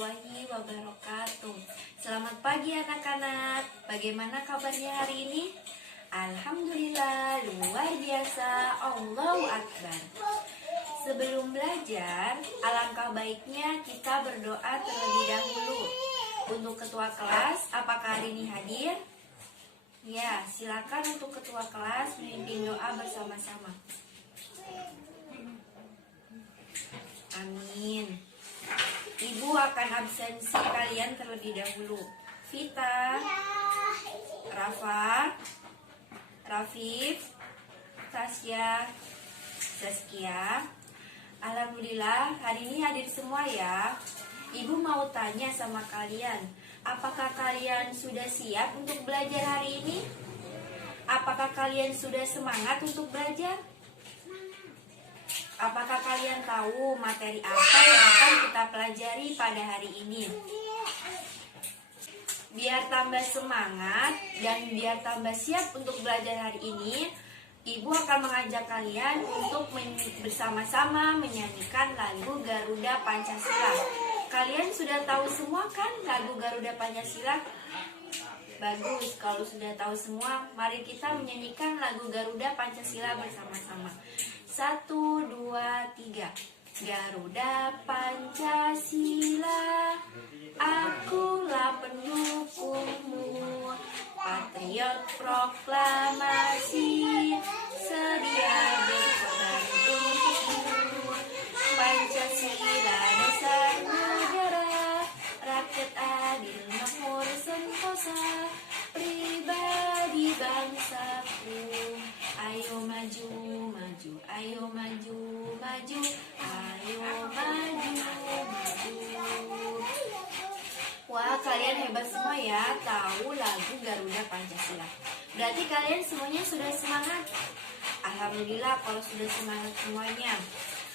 warahmatullahi wabarakatuh. Selamat pagi anak-anak. Bagaimana kabarnya hari ini? Alhamdulillah, luar biasa. Allahu Akbar. Sebelum belajar, alangkah baiknya kita berdoa terlebih dahulu. Untuk ketua kelas, apakah hari ini hadir? Ya, silakan untuk ketua kelas memimpin doa bersama-sama. Amin. Ibu akan absensi kalian terlebih dahulu. Vita, Rafa, Rafif, Tasya, Zaskia. Alhamdulillah hari ini hadir semua ya. Ibu mau tanya sama kalian, apakah kalian sudah siap untuk belajar hari ini? Apakah kalian sudah semangat untuk belajar? Apakah kalian tahu materi apa yang akan kita pelajari pada hari ini? Biar tambah semangat dan biar tambah siap untuk belajar hari ini, Ibu akan mengajak kalian untuk bersama-sama menyanyikan lagu Garuda Pancasila. Kalian sudah tahu semua kan lagu Garuda Pancasila? Bagus, kalau sudah tahu semua, mari kita menyanyikan lagu Garuda Pancasila bersama-sama. 1, 2, 3. Garuda Pancasila, akulah pendukungmu. Patriot proklamasi, sedia berkorban untukmu. Pancasila dasar negara, rakyat adil makmur sentosa, pribadi bangsaku. Ayo maju, maju, ayo maju, maju, ayo maju, maju. Wah, kalian hebat semua ya, tahu lagu Garuda Pancasila. Berarti kalian semuanya sudah semangat. Alhamdulillah kalau sudah semangat semuanya.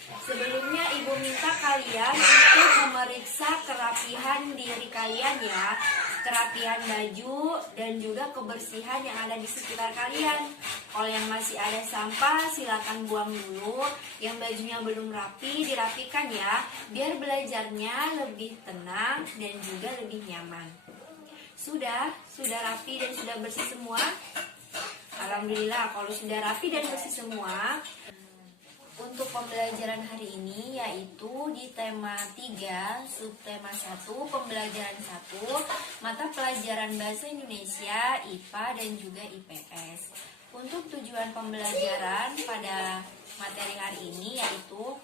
Sebelumnya Ibu minta kalian untuk memeriksa kerapihan diri kalian ya. Kerapihan baju dan juga kebersihan yang ada di sekitar kalian. Kalau yang masih ada sampah silakan buang dulu. Yang bajunya belum rapi dirapikan ya, biar belajarnya lebih tenang dan juga lebih nyaman. Sudah rapi dan sudah bersih semua? Alhamdulillah kalau sudah rapi dan bersih semua. Untuk pembelajaran hari ini yaitu di tema 3, subtema 1, pembelajaran 1, mata pelajaran Bahasa Indonesia, IPA dan juga IPS. Untuk tujuan pembelajaran pada materi hari ini yaitu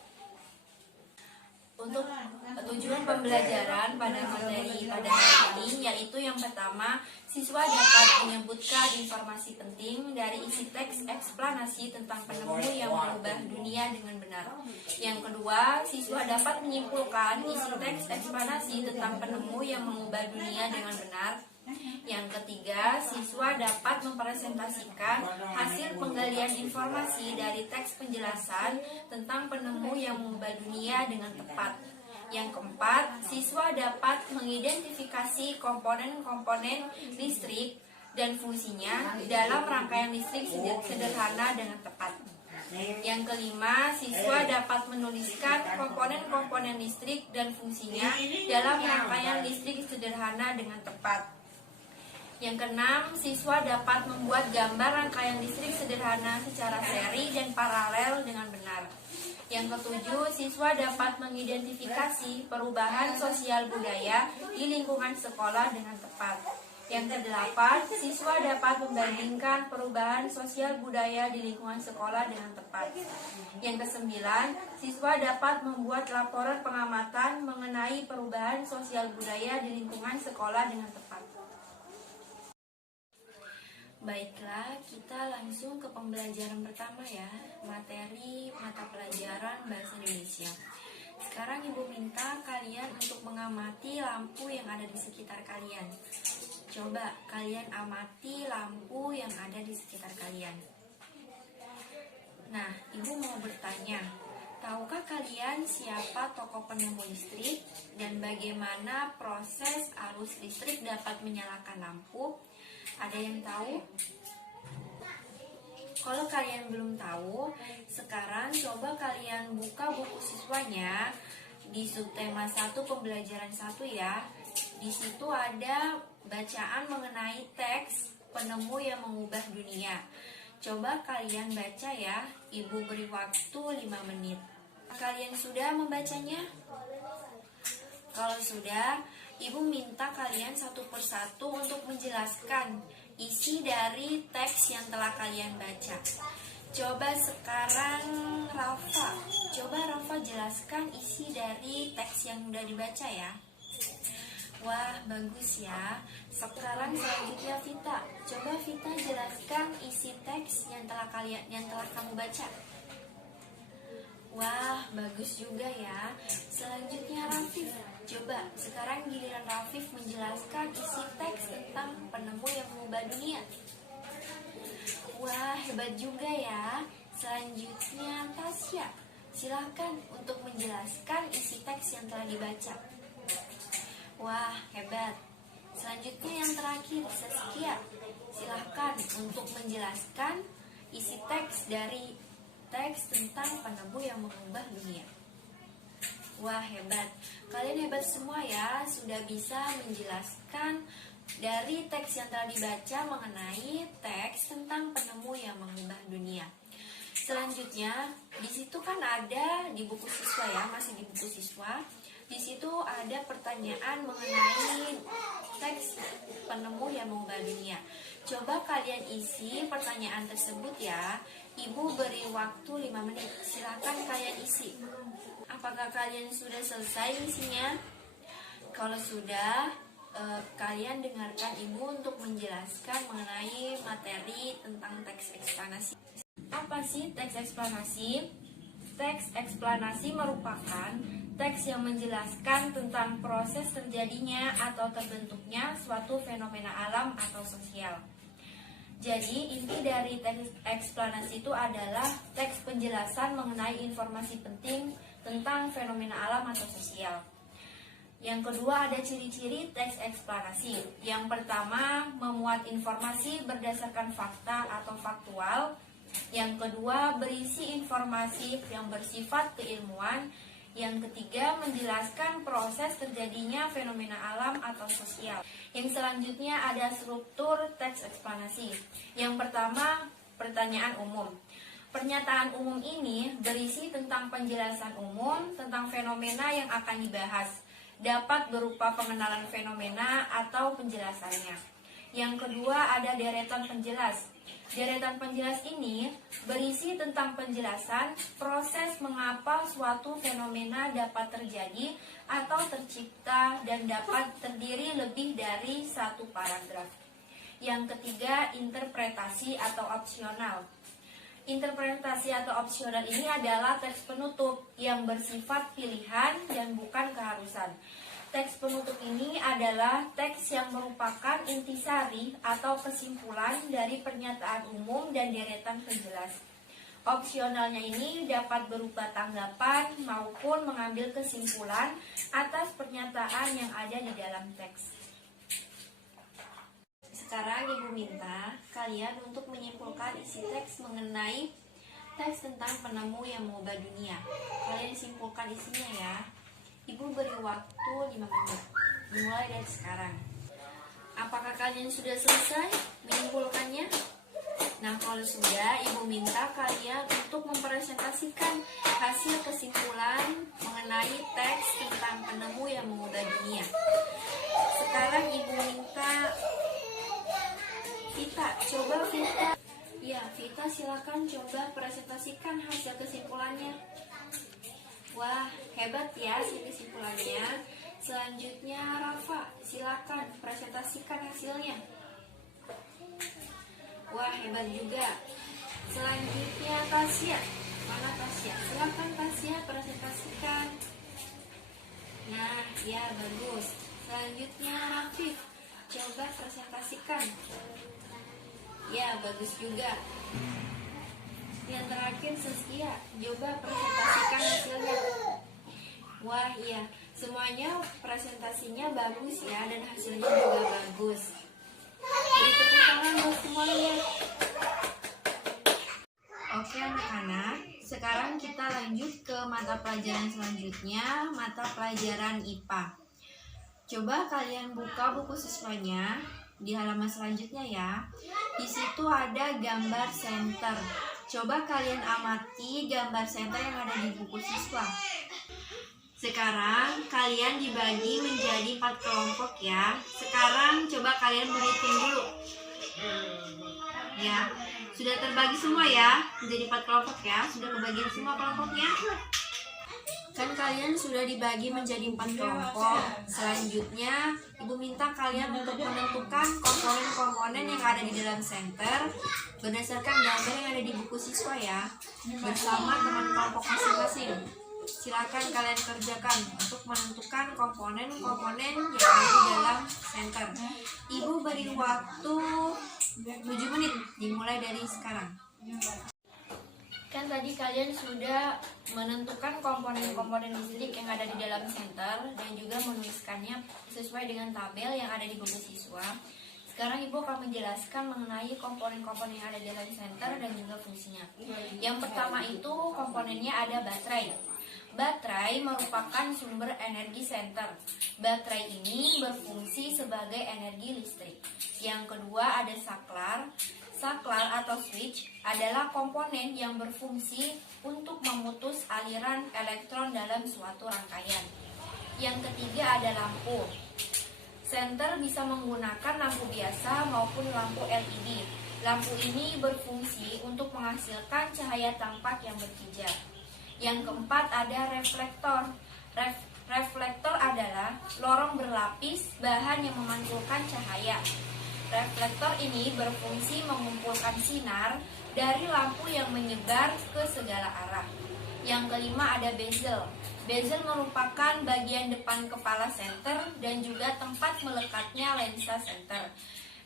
untuk tujuan pembelajaran pada materi pada hari ini yaitu yang pertama, siswa dapat menyebutkan informasi penting dari isi teks eksplanasi tentang penemu yang mengubah dunia dengan benar. Yang kedua, siswa dapat menyimpulkan isi teks eksplanasi tentang penemu yang mengubah dunia dengan benar. Yang ketiga, siswa dapat mempresentasikan hasil penggalian informasi dari teks penjelasan tentang penemu yang mengubah dunia dengan tepat. Yang keempat, siswa dapat mengidentifikasi komponen-komponen listrik dan fungsinya dalam rangkaian listrik sederhana dengan tepat. Yang kelima, siswa dapat menuliskan komponen-komponen listrik dan fungsinya dalam rangkaian listrik sederhana dengan tepat. Yang keenam, siswa dapat membuat gambar rangkaian listrik sederhana secara seri dan paralel dengan benar. Yang ketujuh, siswa dapat mengidentifikasi perubahan sosial budaya di lingkungan sekolah dengan tepat. Yang kedelapan, siswa dapat membandingkan perubahan sosial budaya di lingkungan sekolah dengan tepat. Yang kesembilan, siswa dapat membuat laporan pengamatan mengenai perubahan sosial budaya di lingkungan sekolah dengan tepat. Baiklah, kita langsung ke pembelajaran pertama ya, materi mata pelajaran Bahasa Indonesia. Sekarang Ibu minta kalian untuk mengamati lampu yang ada di sekitar kalian. Coba kalian amati lampu yang ada di sekitar kalian. Nah, Ibu mau bertanya, tahukah kalian siapa tokoh penemu listrik dan bagaimana proses arus listrik dapat menyalakan lampu? Ada yang tahu? Kalau kalian belum tahu, sekarang coba kalian buka buku siswanya di subtema 1 pembelajaran 1 ya. Di situ ada bacaan mengenai teks penemu yang mengubah dunia. Coba kalian baca ya, Ibu beri waktu 5 menit. Kalian sudah membacanya? Kalau sudah, Ibu minta kalian satu persatu untuk menjelaskan isi dari teks yang telah kalian baca. Coba sekarang Rafa jelaskan isi dari teks yang sudah dibaca ya. Wah, bagus ya. Sekarang selanjutnya Vita. Coba Vita jelaskan isi teks yang telah kamu baca. Wah, bagus juga ya. Selanjutnya Rafif. Coba sekarang giliran Rafif menjelaskan isi teks tentang penemu yang mengubah dunia. Wah, hebat juga ya. Selanjutnya Tasya. Silahkan untuk menjelaskan isi teks yang telah dibaca. Wah, hebat. Selanjutnya yang terakhir, Saskia. Silahkan untuk menjelaskan isi teks dari teks tentang penemu yang mengubah dunia. Wah, hebat. Kalian hebat semua ya, sudah bisa menjelaskan dari teks yang telah dibaca mengenai teks tentang penemu yang mengubah dunia. Selanjutnya, di situ kan ada di buku siswa ya, masih di buku siswa. Di situ ada pertanyaan mengenai teks penemu yang mengubah dunia. Coba kalian isi pertanyaan tersebut ya. Ibu beri waktu 5 menit. Silahkan kalian isi. Apakah kalian sudah selesai isinya? Kalau sudah, kalian dengarkan Ibu untuk menjelaskan mengenai materi tentang teks eksplanasi. Apa sih teks eksplanasi? Teks eksplanasi merupakan teks yang menjelaskan tentang proses terjadinya atau terbentuknya suatu fenomena alam atau sosial. Jadi, inti dari teks eksplanasi itu adalah teks penjelasan mengenai informasi penting tentang fenomena alam atau sosial. Yang kedua, ada ciri-ciri teks eksplanasi. Yang pertama, memuat informasi berdasarkan fakta atau faktual. Yang kedua, berisi informasi yang bersifat keilmuan. Yang ketiga, menjelaskan proses terjadinya fenomena alam atau sosial. Yang selanjutnya ada struktur teks eksplanasi. Yang pertama, pertanyaan umum. Pernyataan umum ini berisi tentang penjelasan umum tentang fenomena yang akan dibahas. Dapat berupa pengenalan fenomena atau penjelasannya. Yang kedua, ada deretan penjelas. Deretan penjelas ini berisi tentang penjelasan proses mengapa suatu fenomena dapat terjadi atau tercipta dan dapat terdiri lebih dari satu paragraf. Yang ketiga, interpretasi atau opsional. Interpretasi atau opsional ini adalah teks penutup yang bersifat pilihan dan bukan keharusan. Teks penutup ini adalah teks yang merupakan intisari atau kesimpulan dari pernyataan umum dan deretan penjelas. Opsionalnya ini dapat berupa tanggapan maupun mengambil kesimpulan atas pernyataan yang ada di dalam teks. Sekarang Ibu minta kalian untuk menyimpulkan isi teks mengenai teks tentang penemu yang mengubah dunia. Kalian simpulkan isinya ya. Ibu beri waktu 5 menit. Dimulai dari sekarang. Apakah kalian sudah selesai menyimpulkannya? Nah, kalau sudah, Ibu minta kalian untuk mempresentasikan hasil kesimpulan mengenai teks tentang penemu yang mengubah dunia. Sekarang Ibu minta Vita, coba Vita. Ya, Vita silakan coba presentasikan hasil kesimpulannya. Wah, hebat ya kesimpulannya. Selanjutnya Rafa, silakan presentasikan hasilnya. Wah, hebat juga. Selanjutnya Tasya. Mana Tasya? Silakan Tasya presentasikan. Nah, ya bagus. Selanjutnya Rafif. Coba presentasikan. Ya, bagus juga. Yang terakhir Saskia, coba presentasikan hasilnya. Wah iya, semuanya presentasinya bagus ya, dan hasilnya juga bagus. Beri tepuk tangan buat semuanya. Oke anak-anak, sekarang kita lanjut ke mata pelajaran selanjutnya, mata pelajaran IPA. Coba kalian buka buku siswanya di halaman selanjutnya ya. Di situ ada gambar senter. Coba kalian amati gambar senter yang ada di buku siswa. Sekarang kalian dibagi menjadi 4 kelompok ya. Sekarang coba kalian berhitung dulu. Ya, sudah terbagi semua ya menjadi 4 kelompok ya. Sudah kebagian semua kelompoknya. Kan kalian sudah dibagi menjadi 4 kelompok. Selanjutnya Ibu minta kalian untuk menentukan komponen-komponen yang ada di dalam senter berdasarkan gambar yang ada di buku siswa ya, bersama teman kelompok masing-masing. Silakan kalian kerjakan untuk menentukan komponen-komponen yang ada di dalam center. Ibu beri waktu 7 menit dimulai dari sekarang. Kan tadi kalian sudah menentukan komponen-komponen listrik yang ada di dalam center dan juga menuliskannya sesuai dengan tabel yang ada di buku siswa. Sekarang Ibu akan menjelaskan mengenai komponen-komponen yang ada di dalam center dan juga fungsinya. Yang pertama itu komponennya ada baterai. Baterai merupakan sumber energi senter. Baterai ini berfungsi sebagai energi listrik. Yang kedua ada saklar. Saklar atau switch adalah komponen yang berfungsi untuk memutus aliran elektron dalam suatu rangkaian. Yang ketiga ada lampu. Senter bisa menggunakan lampu biasa maupun lampu LED. Lampu ini berfungsi untuk menghasilkan cahaya tampak yang berkijar. Yang keempat ada reflektor. Reflektor adalah lorong berlapis bahan yang memantulkan cahaya. Reflektor ini berfungsi mengumpulkan sinar dari lampu yang menyebar ke segala arah. Yang kelima ada bezel. Bezel merupakan bagian depan kepala senter dan juga tempat melekatnya lensa senter.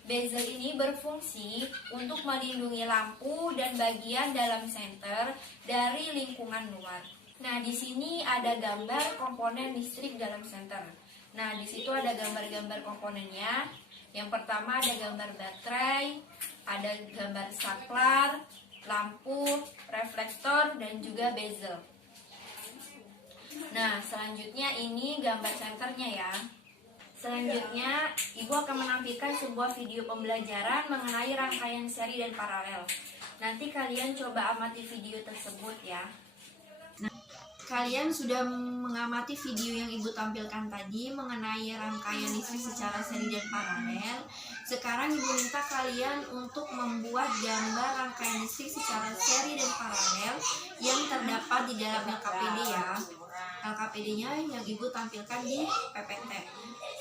Bezel ini berfungsi untuk melindungi lampu dan bagian dalam senter dari lingkungan luar. Nah, di sini ada gambar komponen listrik dalam senter. Nah, di situ ada gambar-gambar komponennya. Yang pertama ada gambar baterai, ada gambar saklar, lampu, reflektor, dan juga bezel. Nah, selanjutnya ini gambar senternya ya. Selanjutnya, Ibu akan menampilkan sebuah video pembelajaran mengenai rangkaian seri dan paralel. Nanti kalian coba amati video tersebut ya. Nah, kalian sudah mengamati video yang Ibu tampilkan tadi mengenai rangkaian listrik secara seri dan paralel. Sekarang Ibu minta kalian untuk membuat gambar rangkaian listrik secara seri dan paralel yang terdapat di dalam LKPD ya. LKPD-nya yang Ibu tampilkan di PPT.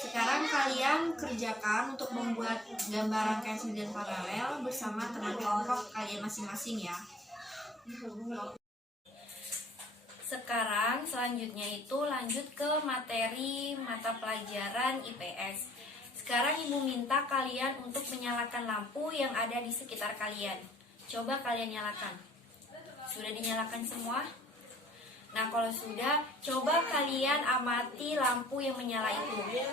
Sekarang kalian kerjakan untuk membuat gambar rangkaian seri dan paralel bersama teman kelompok kalian masing-masing ya. Sekarang selanjutnya itu lanjut ke materi mata pelajaran IPS. Sekarang Ibu minta kalian untuk menyalakan lampu yang ada di sekitar kalian. Coba kalian nyalakan. Sudah dinyalakan semua? Nah, kalau sudah, coba kalian amati lampu yang menyala itu.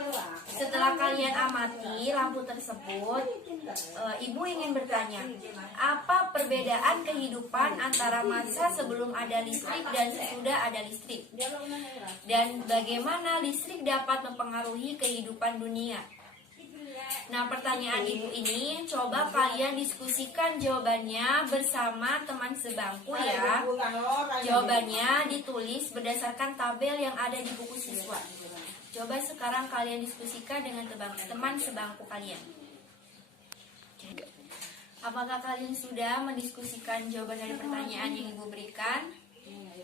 Setelah kalian amati lampu tersebut, Ibu ingin bertanya, apa perbedaan kehidupan antara masa sebelum ada listrik dan sesudah ada listrik? Dan bagaimana listrik dapat mempengaruhi kehidupan dunia? Nah, pertanyaan Ibu ini coba kalian diskusikan jawabannya bersama teman sebangku ya. Jawabannya ditulis berdasarkan tabel yang ada di buku siswa. Coba sekarang kalian diskusikan dengan teman sebangku kalian. Apakah kalian sudah mendiskusikan jawaban dari pertanyaan yang Ibu berikan?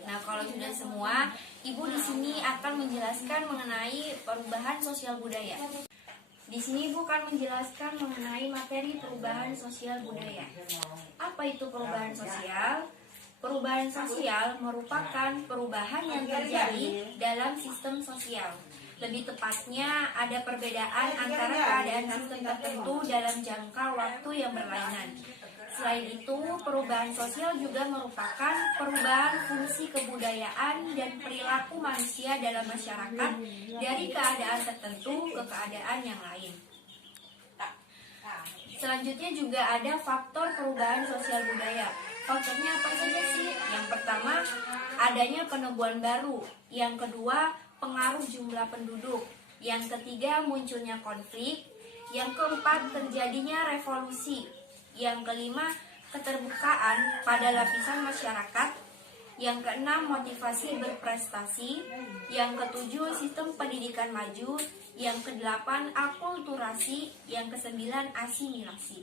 Nah, kalau sudah semua, Ibu di sini akan menjelaskan mengenai perubahan sosial budaya. Di sini Ibu akan menjelaskan mengenai materi perubahan sosial budaya. Apa itu perubahan sosial? Perubahan sosial merupakan perubahan yang terjadi dalam sistem sosial. Lebih tepatnya, ada perbedaan antara keadaan sistem tertentu dalam jangka waktu yang berlainan. Selain itu, perubahan sosial juga merupakan perubahan fungsi kebudayaan dan perilaku manusia dalam masyarakat dari keadaan tertentu ke keadaan yang lain. Selanjutnya juga ada faktor perubahan sosial budaya. Faktornya apa saja sih? Yang pertama, adanya penemuan baru. Yang kedua, pengaruh jumlah penduduk. Yang ketiga, munculnya konflik. Yang keempat, terjadinya revolusi. Yang kelima, keterbukaan pada lapisan masyarakat. Yang keenam, motivasi berprestasi. Yang ketujuh, sistem pendidikan maju. Yang kedelapan, akulturasi. Yang kesembilan, asimilasi.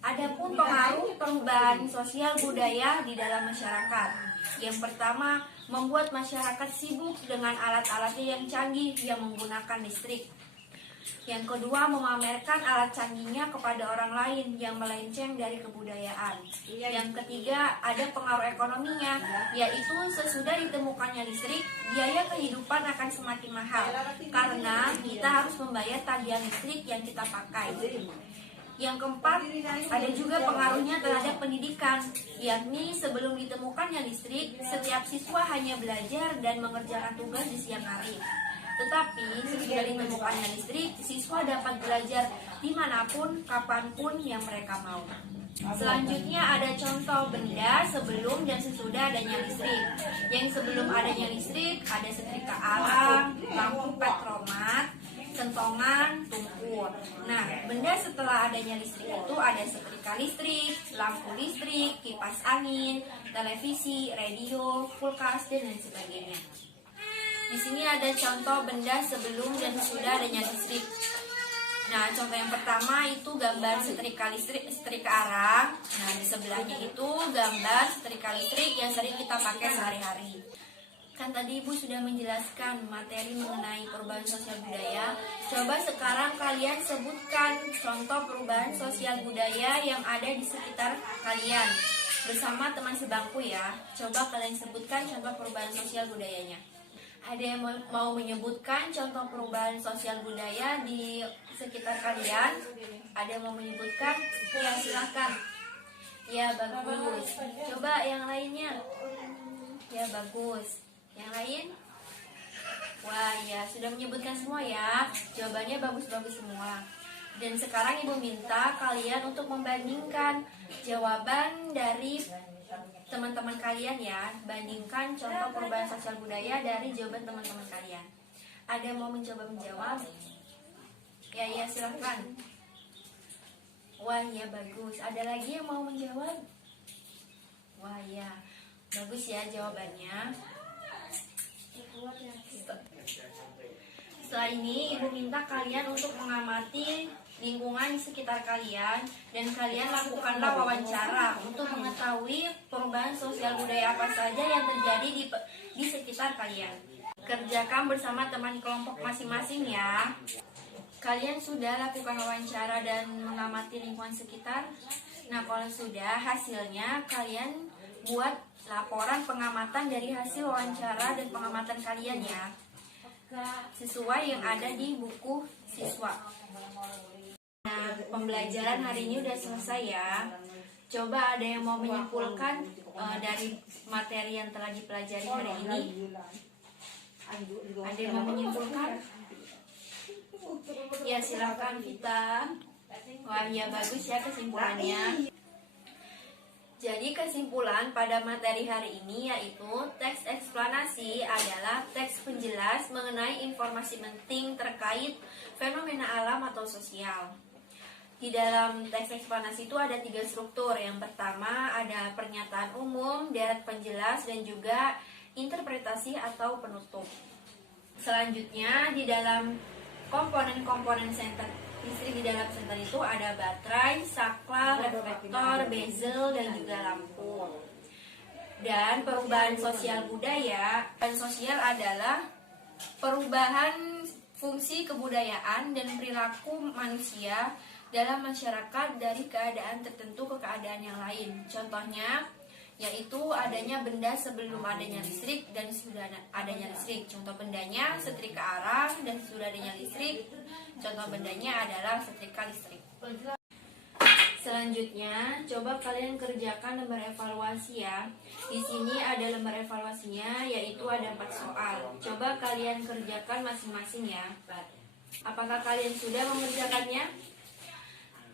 Adapun pengaruh perubahan sosial budaya di dalam masyarakat. Yang pertama, membuat masyarakat sibuk dengan alat-alatnya yang canggih yang menggunakan listrik. Yang kedua, memamerkan alat canggihnya kepada orang lain yang melenceng dari kebudayaan. Yang ketiga, ada pengaruh ekonominya, yaitu sesudah ditemukannya listrik, biaya kehidupan akan semakin mahal karena kita harus membayar tagihan listrik yang kita pakai. Yang keempat, ada juga pengaruhnya terhadap pendidikan, yakni sebelum ditemukannya listrik, setiap siswa hanya belajar dan mengerjakan tugas di siang hari. Tetapi sesudah ditemukannya listrik, siswa dapat belajar dimanapun, kapanpun yang mereka mau. Selanjutnya ada contoh benda sebelum dan sesudah adanya listrik. Yang sebelum adanya listrik ada setrika alam, lampu petromat, kentongan, tungkur. Nah, benda setelah adanya listrik itu ada setrika listrik, lampu listrik, kipas angin, televisi, radio, kulkas, dan lain sebagainya. Di sini ada contoh benda sebelum dan sesudah adanya listrik. Nah, contoh yang pertama itu gambar setrika listrik, setrika arang. Nah, di sebelahnya itu gambar setrika listrik yang sering kita pakai sehari-hari. Kan tadi Ibu sudah menjelaskan materi mengenai perubahan sosial budaya. Coba sekarang kalian sebutkan contoh perubahan sosial budaya yang ada di sekitar kalian. Bersama teman sebangku ya. Coba kalian sebutkan contoh perubahan sosial budayanya. Ada yang mau menyebutkan contoh perubahan sosial budaya di sekitar kalian? Ada yang mau menyebutkan? Ya, silakan. Ya, bagus. Coba yang lainnya. Ya, bagus. Yang lain? Wah, ya, sudah menyebutkan semua ya. Jawabannya bagus-bagus semua. Dan sekarang Ibu minta kalian untuk membandingkan jawaban dari teman-teman kalian ya. Bandingkan contoh perubahan sosial budaya dari jawaban teman-teman kalian. Ada yang mau mencoba menjawab? Ya, silahkan. Wah, ya, bagus. Ada lagi yang mau menjawab? Wah, ya, bagus ya jawabannya. Setelah ini Ibu minta kalian untuk mengamati lingkungan di sekitar kalian dan kalian lakukanlah wawancara untuk mengetahui perubahan sosial budaya apa saja yang terjadi di sekitar kalian. Kerjakan bersama teman kelompok masing-masing ya. Kalian sudah lakukan wawancara dan mengamati lingkungan sekitar? Nah, kalau sudah, hasilnya kalian buat laporan pengamatan dari hasil wawancara dan pengamatan kalian ya, sesuai yang ada di buku siswa. Nah, pembelajaran hari ini udah selesai ya. Coba ada yang mau menyimpulkan dari materi yang telah dipelajari hari ini? Ada yang mau menyimpulkan? Ya, silakan Vita. Wah, ya, bagus ya kesimpulannya. Jadi kesimpulan pada materi hari ini yaitu teks eksplanasi adalah teks penjelas mengenai informasi penting terkait fenomena alam atau sosial. Di dalam teks eksplanasi itu ada 3 struktur. Yang pertama ada pernyataan umum, deret penjelas, dan juga interpretasi atau penutup. Selanjutnya di dalam komponen-komponen senter listrik di dalam senter itu ada baterai, saklar, reflektor, bezel, dan juga lampu. Dan perubahan sosial budaya, perubahan sosial adalah perubahan fungsi kebudayaan dan perilaku manusia dalam masyarakat dari keadaan tertentu ke keadaan yang lain. Contohnya yaitu adanya benda sebelum adanya listrik dan sudah adanya listrik. Contoh bendanya setrika arang, dan sudah adanya listrik contoh bendanya adalah setrika listrik. Selanjutnya, coba kalian kerjakan lembar evaluasi ya. Di sini ada lembar evaluasinya, yaitu ada 4 soal. Coba kalian kerjakan masing-masing ya. Apakah kalian sudah mengerjakannya?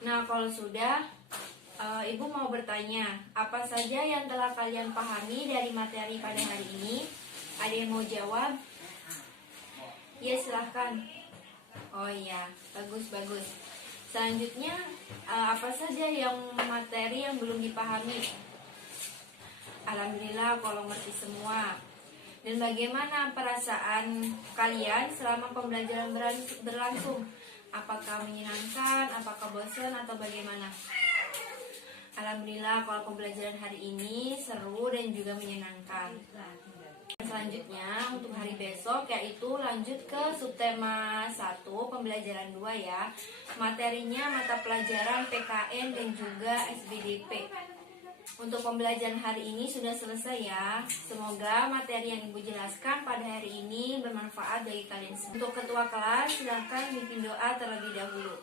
Nah, kalau sudah, Ibu mau bertanya, apa saja yang telah kalian pahami dari materi pada hari ini? Ada yang mau jawab? Ya, silahkan. Oh iya, bagus. Selanjutnya, apa saja yang materi yang belum dipahami? Alhamdulillah kalau ngerti semua. Dan bagaimana perasaan kalian selama pembelajaran berlangsung? Apakah menyenangkan, apakah bosan, atau bagaimana? Alhamdulillah kalau pembelajaran hari ini seru dan juga menyenangkan. Selanjutnya untuk hari besok yaitu lanjut ke subtema 1 pembelajaran 2 ya. Materinya mata pelajaran PKN dan juga SBDP. Untuk pembelajaran hari ini sudah selesai ya. Semoga materi yang Ibu jelaskan pada hari ini bermanfaat bagi kalian semua. Untuk ketua kelas silakan mimpin doa terlebih dahulu.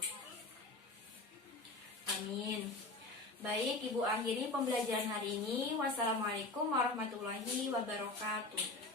Amin. Baik, Ibu akhiri pembelajaran hari ini. Wassalamualaikum warahmatullahi wabarakatuh.